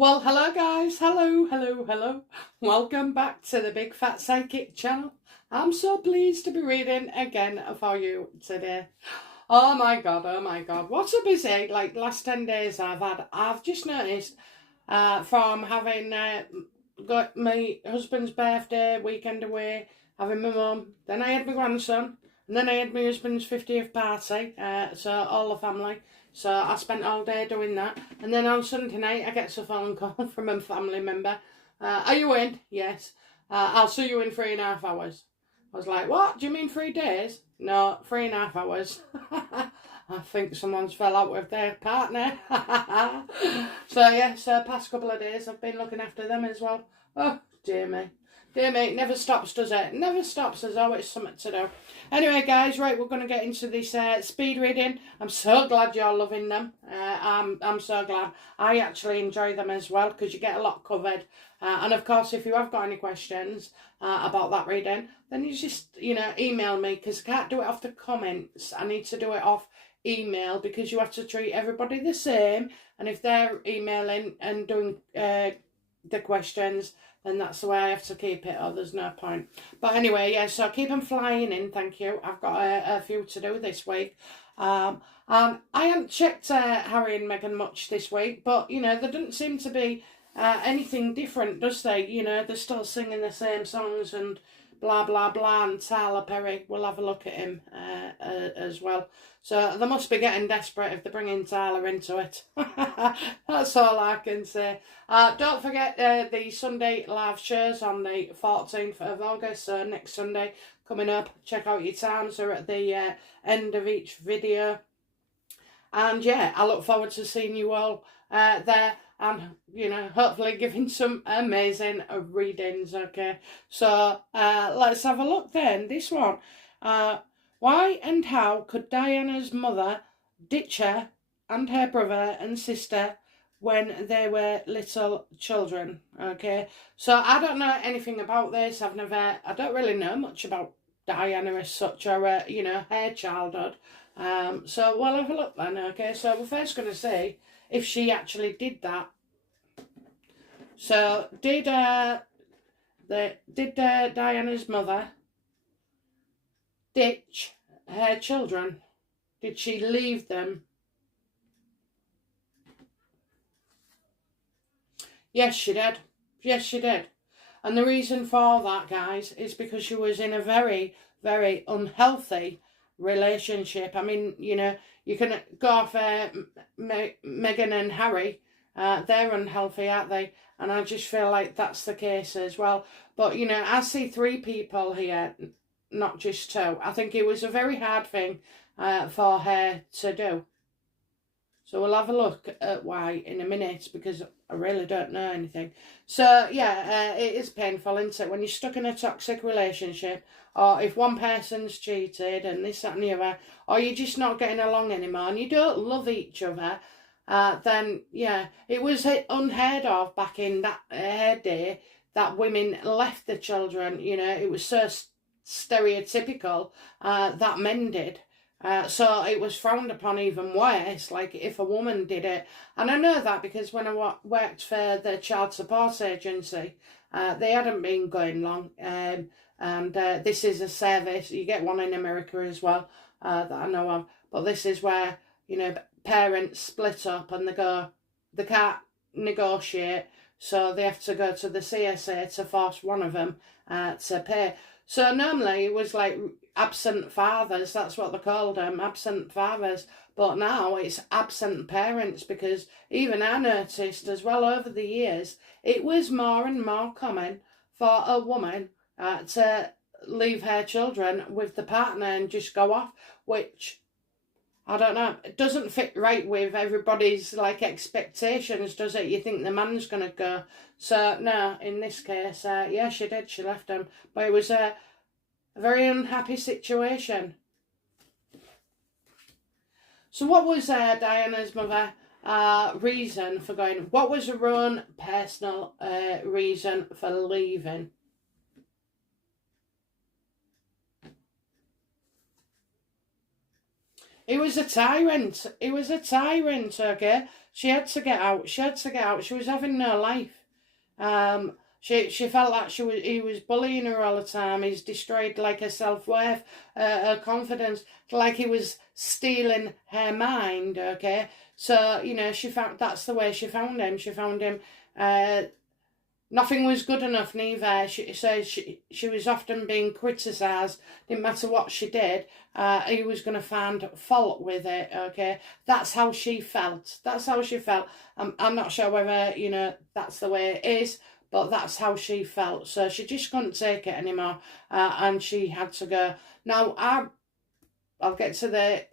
Well, hello guys, hello. Welcome back to the Big Fat Psychic channel. I'm so pleased to be reading again for you today. Oh my god, what a busy, last 10 days I've had. I've just noticed from having got my husband's birthday weekend away, having my mum, then I had my grandson, and then I had my husband's 50th party, so all the family. So I spent all day doing that. And then on Sunday night, I get a phone call from a family member. Are you in? Yes. I'll see you in 3.5 hours. I was like, what? Do you mean 3 days? No, 3.5 hours. I think someone's fell out with their partner. So past couple of days I've been looking after them as well. Oh, dear me. Dear me, it never stops, does it? It never stops. There's always something to do. Anyway, guys, right, we're going to get into this speed reading. I'm so glad you're loving them. I'm so glad. I actually enjoy them as well because you get a lot covered. And of course, if you have got any questions about that reading, then you just, email me because I can't do it off the comments. I need to do it off email because you have to treat everybody the same. And if they're emailing and doing the questions, then that's the way I have to keep it, or there's no point. But anyway, yeah, so keep them flying in, thank you. I've got a few to do this week. And I haven't checked Harry and Meghan much this week, but, there doesn't seem to be anything different, does they? They're still singing the same songs and blah, blah, blah, and Tyler Perry, we'll have a look at him as well. So they must be getting desperate if they're bringing Tyler into it. That's all I can say. Don't forget the Sunday live shows on the 14th of August, so next Sunday coming up. Check out your times, they're at the end of each video. And yeah, I look forward to seeing you all there and, hopefully giving some amazing readings, okay? So let's have a look then. This one. Why and how could Diana's mother ditch her and her brother and sister when they were little children, okay? So I don't know anything about this. I don't really know much about Diana as such, or, her childhood. So we'll have a look then, okay? So we're first going to see if she actually did that. So did Diana's mother ditch her children? Did she leave them? Yes, she did. Yes, she did. And the reason for that, guys, is because she was in a very, very unhealthy relationship. I mean, you can go off Meghan and Harry. They're unhealthy, aren't they? And I just feel like that's the case as well. But, I see 3 people here, not just 2. I think it was a very hard thing for her to do. So we'll have a look at why in a minute, because I really don't know anything. So, yeah, it is painful, isn't it? When you're stuck in a toxic relationship, or if one person's cheated and this, that and the other, or you're just not getting along anymore and you don't love each other, then, yeah, it was unheard of back in that day that women left the children. It was so stereotypical that men did. So it was frowned upon even worse, like if a woman did it. And I know that because when I worked for the Child Support Agency, they hadn't been going long. And this is a service, you get one in America as well, that I know of. But this is where, parents split up and they can't negotiate. So they have to go to the CSA to force one of them to pay. So normally it was like absent fathers, that's what they called them, absent fathers. But now it's absent parents, because even I noticed as well over the years, it was more and more common for a woman to leave her children with the partner and just go off, which, I don't know, it doesn't fit right with everybody's expectations, does it? You think the man's going to go. So no, in this case, yeah, she did, she left them. But it was a very unhappy situation. So what was Diana's mother reason for going? What was her own personal reason for leaving? He was a tyrant. He was a tyrant, okay? She had to get out. She had to get out. She was having no life. She felt like he was bullying her all the time. He's destroyed like her self-worth, her confidence, like he was stealing her mind, okay? So, you know, that's the way she found him. She found him, nothing was good enough neither. She says she was often being criticised. Didn't matter what she did, he was going to find fault with it, okay? That's how she felt. That's how she felt. I'm not sure whether, you know, that's the way it is, but that's how she felt. So she just couldn't take it anymore, and she had to go. Now, I'll get to the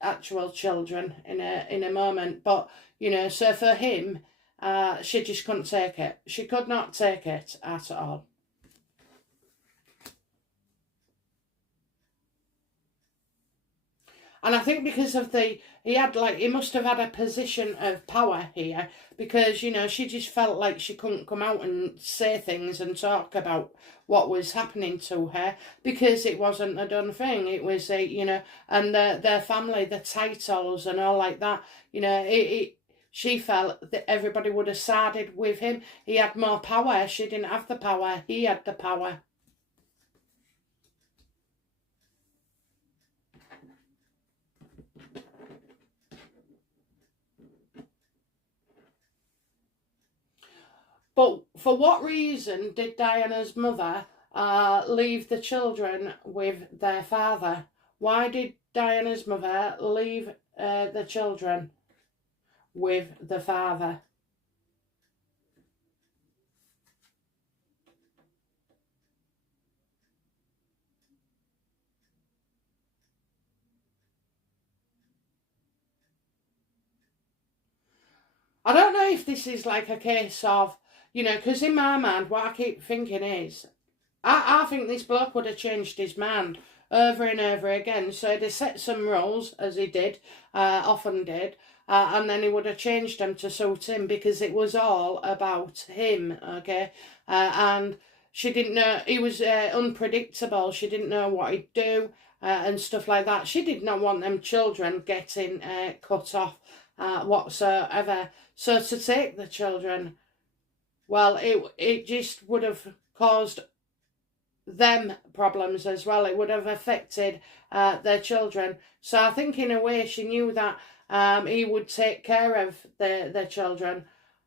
actual children in a moment, but, you know, so for him, she just couldn't take it. She could not take it at all. And I think because of he must have had a position of power here, because, you know, she just felt like she couldn't come out and say things and talk about what was happening to her, because it wasn't a done thing. It was you know, and their family, the titles and all like that, you know, she felt that everybody would have sided with him. He had more power. She didn't have the power. He had the power. But for what reason did Diana's mother leave the children with their father? Why did Diana's mother leave the children with the father? I don't know if this is like a case of, you know, because in my mind, what I keep thinking is, I think this bloke would have changed his mind over and over again. So he'd have set some rules, as he did, often did, and then he would have changed them to suit him, because it was all about him, okay? And she didn't know, he was unpredictable. She didn't know what he'd do and stuff like that. She did not want them children getting cut off whatsoever. So to take the children, well, it just would have caused them problems as well. It would have affected their children. So I think in a way she knew that he would take care of their children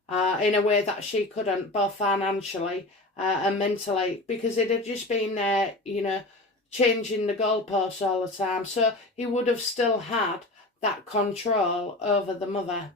in a way that she couldn't, both financially and mentally, because it had just been, you know, changing the goalposts all the time. So he would have still had that control over the mother.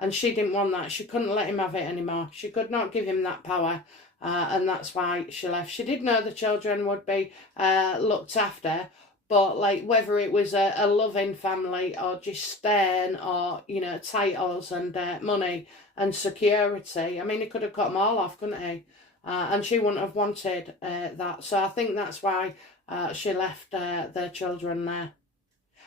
And she didn't want that. She couldn't let him have it anymore. She could not give him that power. And that's why she left. She did know the children would be looked after, but like whether it was a loving family or just stern, or, you know, titles and money and security. I mean, he could have cut them all off, couldn't he? And she wouldn't have wanted that. So I think that's why she left their children there.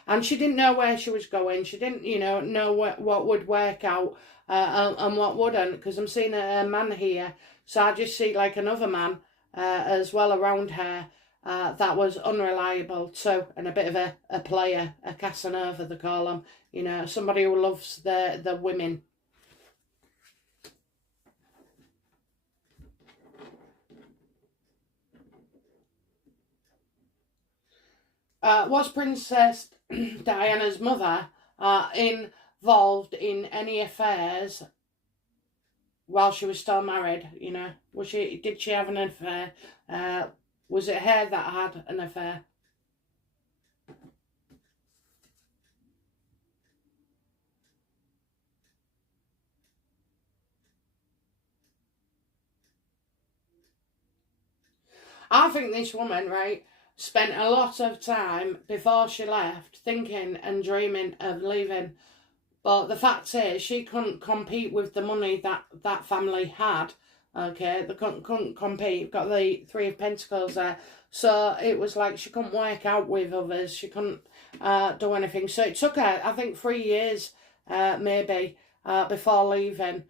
And she didn't know where she was going. She didn't, you know what would work out and what wouldn't. Because I'm seeing a man here, so I just see like another man as well around her that was unreliable too, and a bit of a player, a Casanova they call him. You know, somebody who loves the women. Was Princess Diana's mother involved in any affairs while she was still married? You know, did she have an affair? Was it her that had an affair? I think this woman, right, spent a lot of time before she left thinking and dreaming of leaving. But the fact is, she couldn't compete with the money that family had. Okay, they couldn't compete. You've got the Three of Pentacles there. So it was like she couldn't work out with others. She couldn't do anything. So it took her, I think, 3 years maybe before leaving.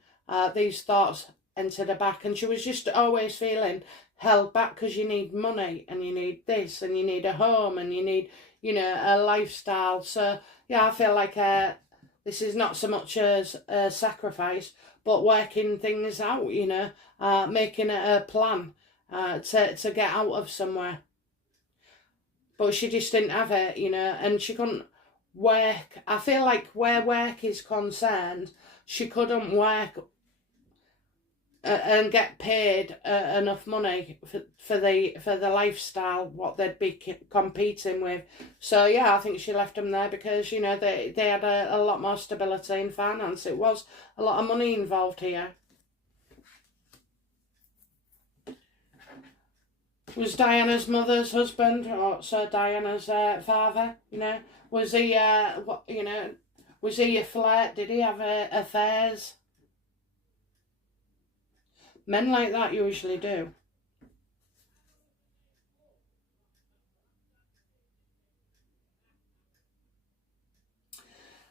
These thoughts entered her back. And she was just always feeling held back, because you need money and you need this and you need a home and you need, you know, her lifestyle. So yeah, I feel like this is not so much as a sacrifice, but working things out, you know, making a plan to get out of somewhere. But she just didn't have it, you know, and she couldn't work. I feel like where work is concerned, she couldn't work and get paid enough money for the lifestyle what they'd be competing with. So yeah, I think she left them there because, you know, they had a lot more stability in finance. It was a lot of money involved here. Was Diana's mother's husband, or so Diana's father, you know, was he what, you know, was he a flirt? Did he have affairs? Men like that usually do.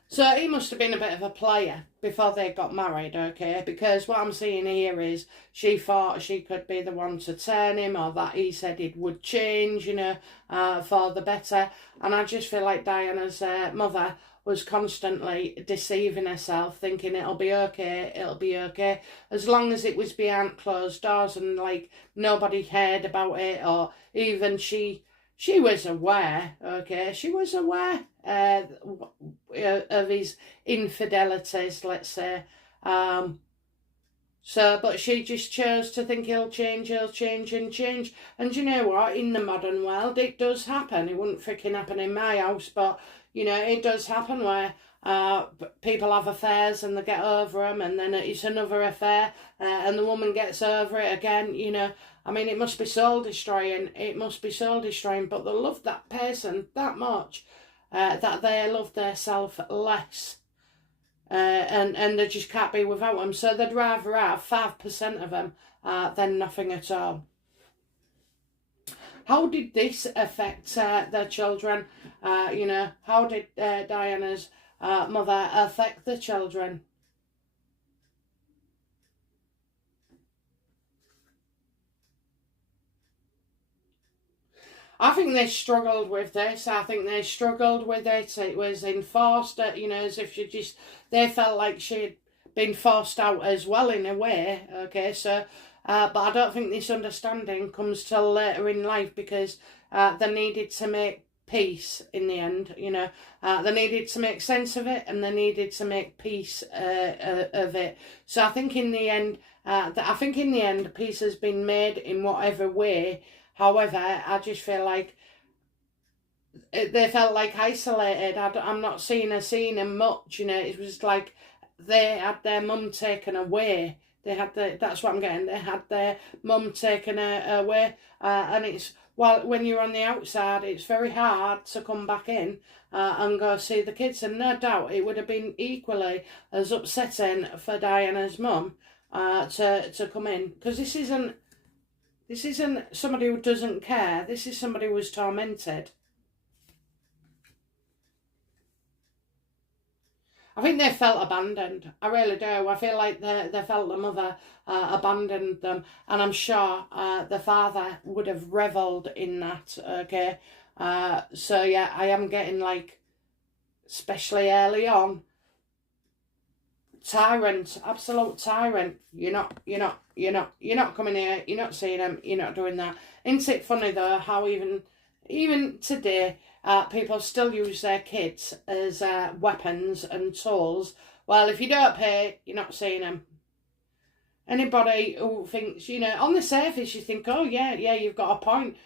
So he must have been a bit of a player before they got married, okay? Because what I'm seeing here is she thought she could be the one to turn him, or that he said it would change, you know, for the better. And I just feel like Diana's mother was constantly deceiving herself, thinking it'll be okay, as long as it was behind closed doors and like nobody heard about it, or even she was aware, okay, she was aware of his infidelities, let's say. But she just chose to think he'll change and change. And you know what? In the modern world, it does happen. It wouldn't freaking happen in my house, but you know, it does happen where people have affairs and they get over them, and then it's another affair, and the woman gets over it again. You know, I mean, it must be soul destroying. It must be soul destroying. But they love that person that much that they love their self less. And they just can't be without them. So they'd rather have 5% of them than nothing at all. How did this affect their children? You know, how did Diana's mother affect the children? I think they struggled with this. I think they struggled with it. It was enforced, you know, as if they felt like she'd been forced out as well in a way. Okay, so, but I don't think this understanding comes till later in life because they needed to make peace in the end, you know. They needed to make sense of it and they needed to make peace of it. So I think in the end, peace has been made in whatever way. However, I just feel like they felt like isolated. I'm not seeing them much, you know. It was like they had their mum taken away. That's what I'm getting. They had their mum taken away, and it's when you're on the outside, it's very hard to come back in and go see the kids. And no doubt, it would have been equally as upsetting for Diana's mum to come in, because this isn't somebody who doesn't care. This is somebody who was tormented. I think they felt abandoned. I really do. I feel like they felt the mother abandoned them. And I'm sure the father would have revelled in that, okay? So yeah, I am getting like, especially early on, tyrant, absolute tyrant. You're not coming here. You're not seeing them. You're not doing that. Isn't it funny though how even today people still use their kids as weapons and tools. Well, if you don't pay, you're not seeing them. Anybody who thinks, you know, on the surface you think, oh yeah, you've got a point.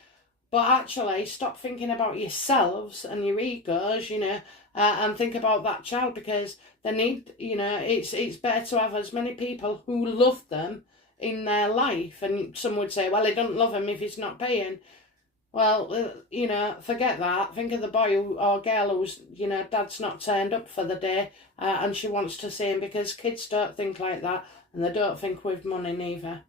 But actually, stop thinking about yourselves and your egos, you know, and think about that child, because they need, you know, it's better to have as many people who love them in their life. And some would say, well, he doesn't love him if he's not paying. Well, you know, forget that. Think of the boy or girl who's, you know, dad's not turned up for the day and she wants to see him, because kids don't think like that, and they don't think with money neither.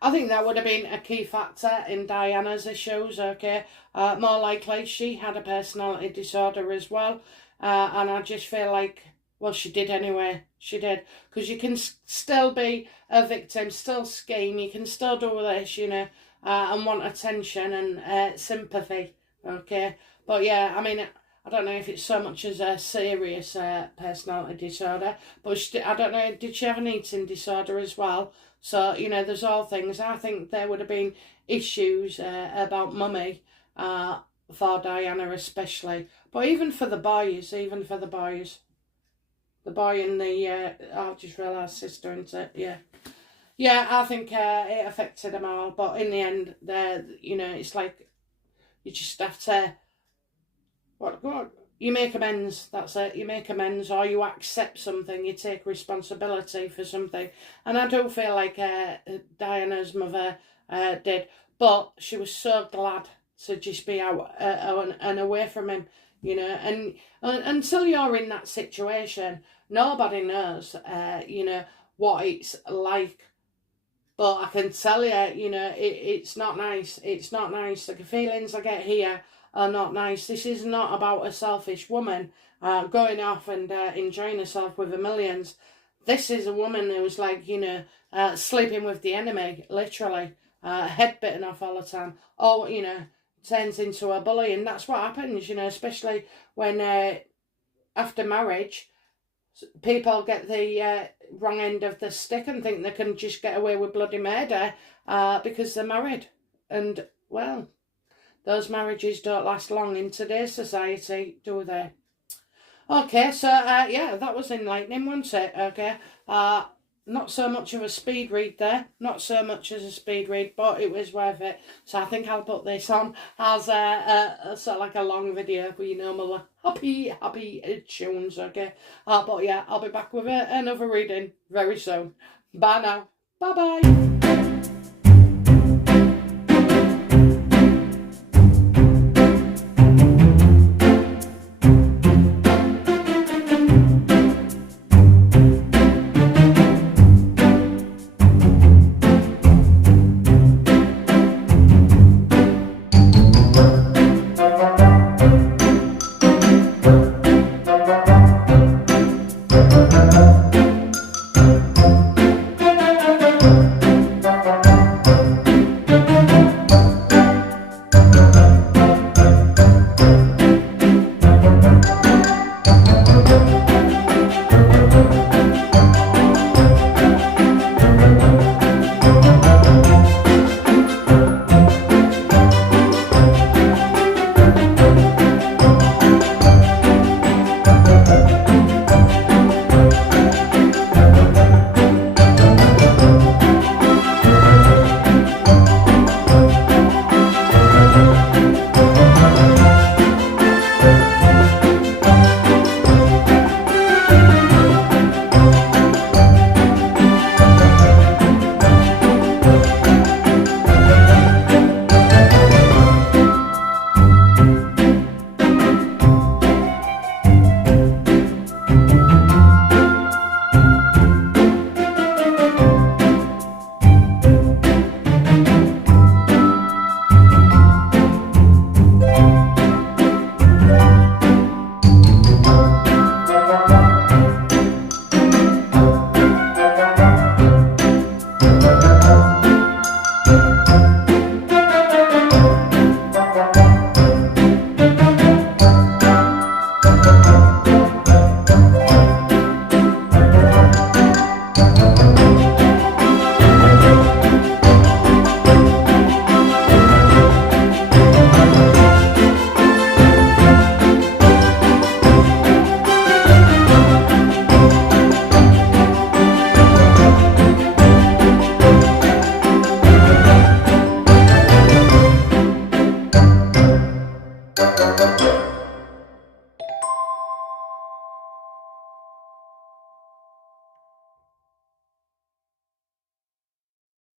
I think that would have been a key factor in Diana's issues, okay? More likely she had a personality disorder as well. And I just feel like Well, she did anyway. She did. Because you can still be a victim, still scheme. You can still do this, you know, and want attention and sympathy. Okay. But yeah, I mean, I don't know if it's so much as a serious personality disorder. But I don't know, did she have an eating disorder as well? So, you know, there's all things. I think there would have been issues about mummy for Diana especially. But even for the boys. The boy and the, I've just realised sister, isn't it? Yeah. Yeah, I think it affected them all. But in the end, you know, it's like you just have to, what? You make amends, that's it. You make amends, or you accept something, you take responsibility for something. And I do feel like Diana's mother did. But she was so glad to just be out and away from him. You know, and until you're in that situation, nobody knows, you know, what it's like. But I can tell you, you know, it's not nice. It's not nice. The feelings I get here are not nice. This is not about a selfish woman going off and enjoying herself with the millions. This is a woman who's like, you know, sleeping with the enemy, literally, head bitten off all the time. Oh, you know, turns into a bully, and that's what happens, you know, especially when after marriage people get the wrong end of the stick and think they can just get away with bloody murder because they're married. And well, those marriages don't last long in today's society, do they? Okay, so yeah, that was enlightening, wasn't it? Okay, not so much of a speed read there, not so much as a speed read, but it was worth it. So I think I'll put this on as a sort of like a long video for, you know, my happy tunes, okay? But yeah, I'll be back with another reading very soon. Bye now. Bye-bye.